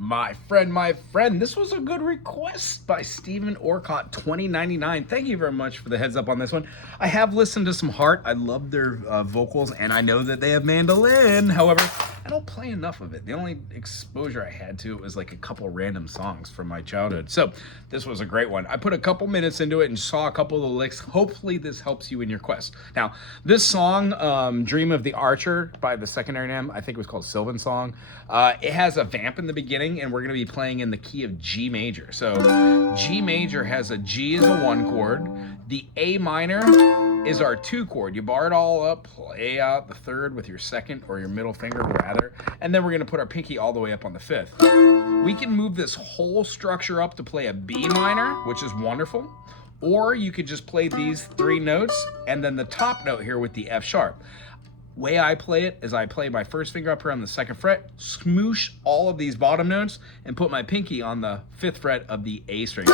My friend, this was a good request by Stephen Orcott, 2099. Thank you very much for the heads up on this one. I have listened to some Heart. I love their vocals, and I know that they have mandolin. However, I don't play enough of it. The only exposure I had to it was like a couple random songs from my childhood. So this was a great one. I put a couple minutes into it and saw a couple of the licks. Hopefully this helps you in your quest. Now, this song, Dream of the Archer by the secondary name, I think it was called Sylvan song. It has a vamp in the beginning, and we're going to be playing in the key of G major. So G major has a G is a 1 chord. The A minor is our 2 chord. You bar it all up, play out the 3rd with your 2nd or your middle finger rather, and then we're going to put our pinky all the way up on the 5th. We can move this whole structure up to play a B minor, which is wonderful. Or you could just play these 3 notes and then the top note here with the F sharp. Way I play it is I play my 1st finger up here on the 2nd fret, smoosh all of these bottom notes, and put my pinky on the 5th fret of the A string.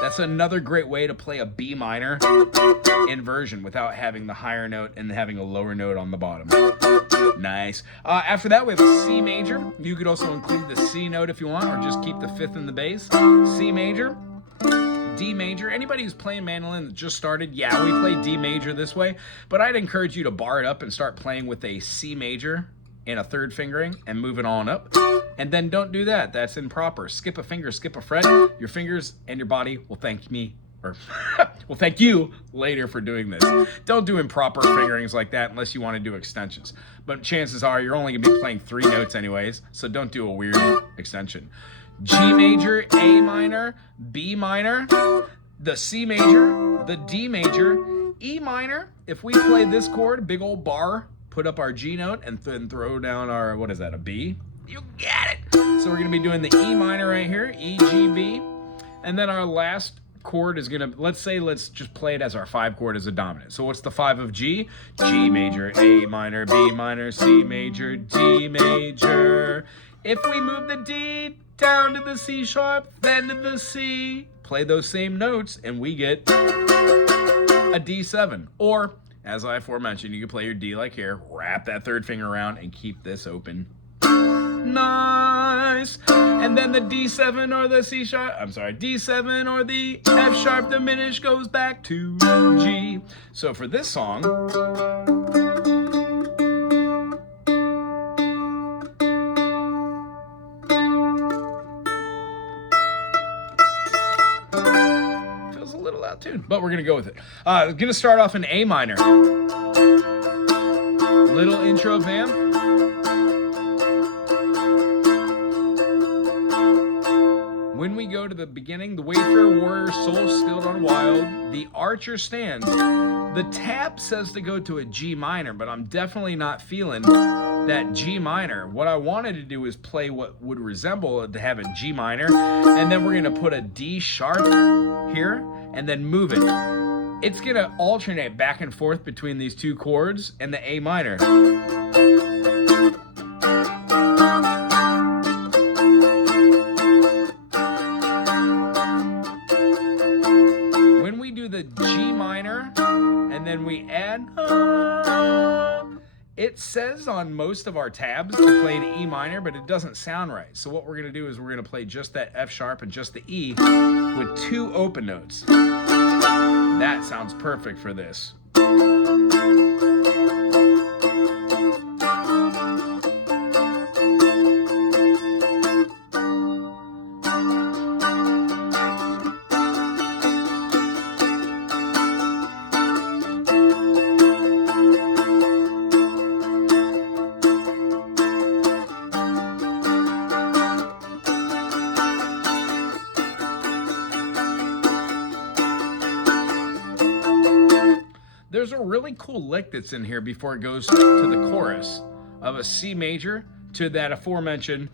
That's another great way to play a B minor inversion without having the higher note and having a lower note on the bottom. Nice. After that, we have a C major. You could also include the C note if you want, or just keep the 5th in the bass. C major. D major. Anybody who's playing mandolin that just started, yeah, we play D major this way, but I'd encourage you to bar it up and start playing with a C major and a 3rd fingering and move it on up. And then don't do that. That's improper. Skip a finger, skip a fret. Your fingers and your body will thank me, or will thank you later for doing this. Don't do improper fingerings like that unless you want to do extensions. But chances are you're only going to be playing 3 notes anyways, so don't do a weird extension. G major, A minor, B minor, the C major, the D major, E minor. If we play this chord, big old bar, put up our G note, and then throw down our, what is that, a B? You get it! So we're going to be doing the E minor right here, E, G, B. And then our last chord is going to, let's just play it as our 5 chord as a dominant. So what's the 5 of G? G major, A minor, B minor, C major, D major. If we move the D down to the C sharp, then to the C, play those same notes, and we get a D7. Or, as I aforementioned, you can play your D like here, wrap that 3rd finger around, and keep this open. Nice. And then the D7 or the C sharp, D7 or the F sharp diminished goes back to G. So for this song, feels a little out of tune, but we're gonna go with it. Gonna start off in A minor. Little intro vamp. When we go to the beginning, the Wayfarer Warrior, Soul Skilled on Wild, the Archer stands. The tab says to go to a G minor, but I'm definitely not feeling that G minor. What I wanted to do is play what would resemble to have a G minor, and then we're gonna put a D sharp here, and then move it. It's gonna alternate back and forth between these 2 chords and the A minor. When we do the G minor, and then we add, it says on most of our tabs to play an E minor, but it doesn't sound right. So what we're gonna do is we're gonna play just that F sharp and just the E with 2 open notes. That sounds perfect for this. There's a really cool lick that's in here before it goes to the chorus of a C major to that aforementioned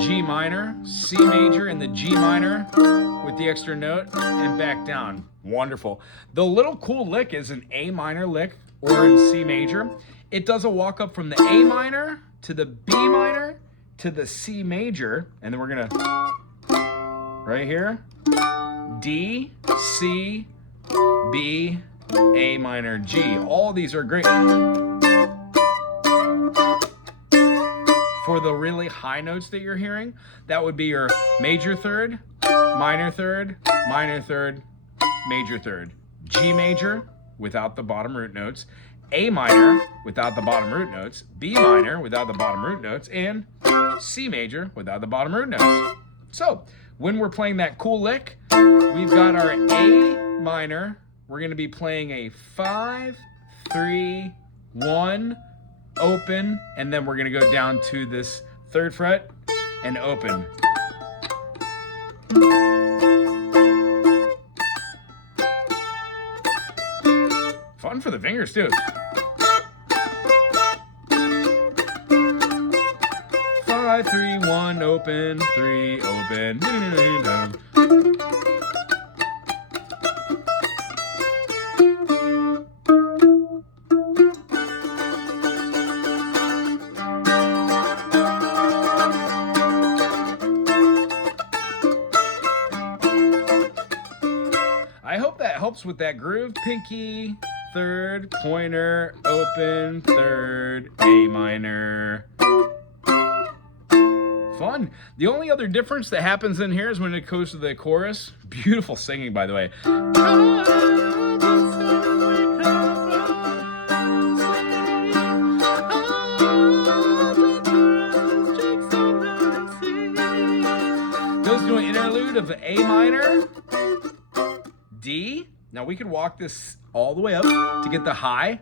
G minor, C major, and the G minor with the extra note, and back down. Wonderful. The little cool lick is an A minor lick or in C major. It does a walk up from the A minor to the B minor to the C major, and then we're gonna, right here, D, C, B, A minor, G. All these are great. for the really high notes that you're hearing, that would be your major third, minor third, minor third, major third, G major without the bottom root notes, A minor without the bottom root notes, B minor without the bottom root notes, and C major without the bottom root notes. So when we're playing that cool lick, we've got our A minor. We're going to be playing a 5, 3, 1, open, and then we're going to go down to this 3rd fret and open. Fun for the fingers too. 5, 3, 1, open, 3, open. I hope that helps with that groove. Pinky, 3rd, pointer, open, 3rd, A minor. Fun. The only other difference that happens in here is when it goes to the chorus. Beautiful singing, by the way. Goes to an interlude of A minor, D. Now we could walk this all the way up to get the high.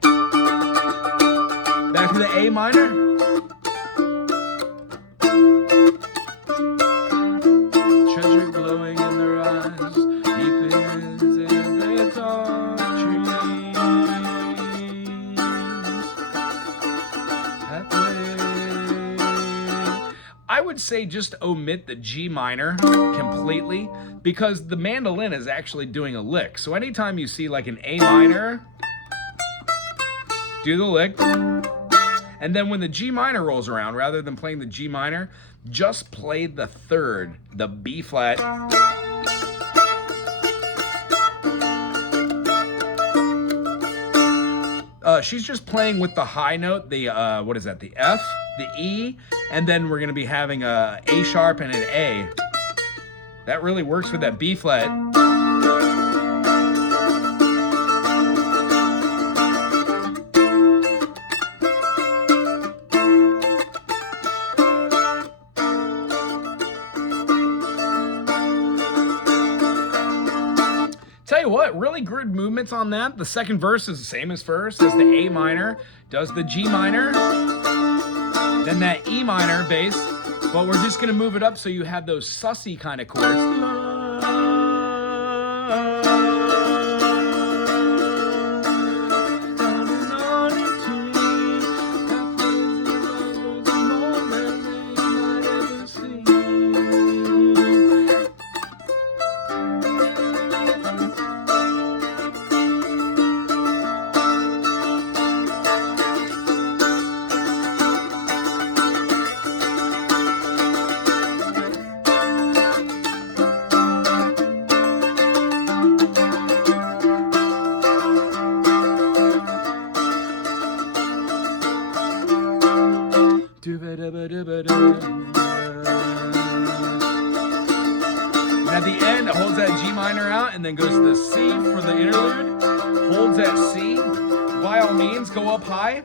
Back to the A minor. Treasure glowing in their eyes, deepens in the dark trees. I would say just omit the G minor completely, because the mandolin is actually doing a lick. So anytime you see like an A minor, do the lick. And then when the G minor rolls around, rather than playing the G minor, just play the 3rd, the B flat. She's just playing with the high note, the, what is that, the F, the E, and then we're gonna be having a A sharp and an A. That really works with that B flat. Tell you what, really good movements on that. The 2nd verse is the same as first, as the A minor, does the G minor, then that E minor bass, but we're just gonna move it up so you have those sussy kind of chords. And at the end, it holds that G minor out and then goes to the C for the interlude. Holds that C. By all means, go up high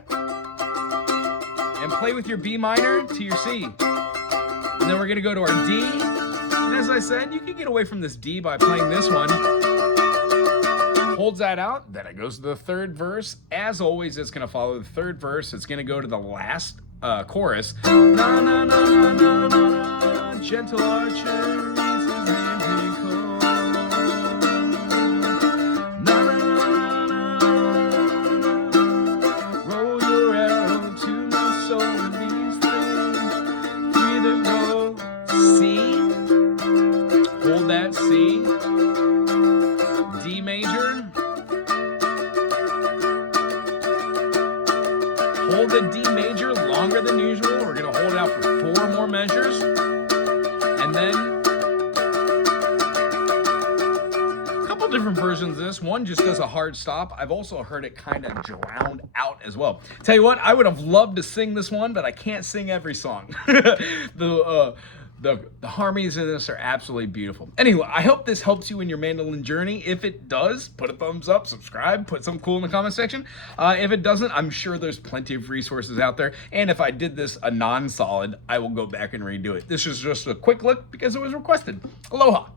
and play with your B minor to your C. And then we're gonna go to our D. And as I said, you can get away from this D by playing this one. Holds that out, then it goes to the 3rd verse. As always, it's gonna follow the 3rd verse. It's gonna go to the last chorus. Na na na na na na, gentle archer raise his hand to call. Na na na na na, roll your arrow to my soul. These things, three that go. C, hold that C. D major. Hold the D major longer than usual. We're gonna hold it out for 4 more measures. And then different versions of this. One just does a hard stop. I've also heard it kind of drowned out as well. Tell you what, I would have loved to sing this one, but I can't sing every song. The harmonies in this are absolutely beautiful. Anyway, I hope this helps you in your mandolin journey. If it does, put a thumbs up, subscribe, put something cool in the comment section. If it doesn't, I'm sure there's plenty of resources out there. And if I did this a non-solid, I will go back and redo it. This is just a quick look because it was requested. Aloha.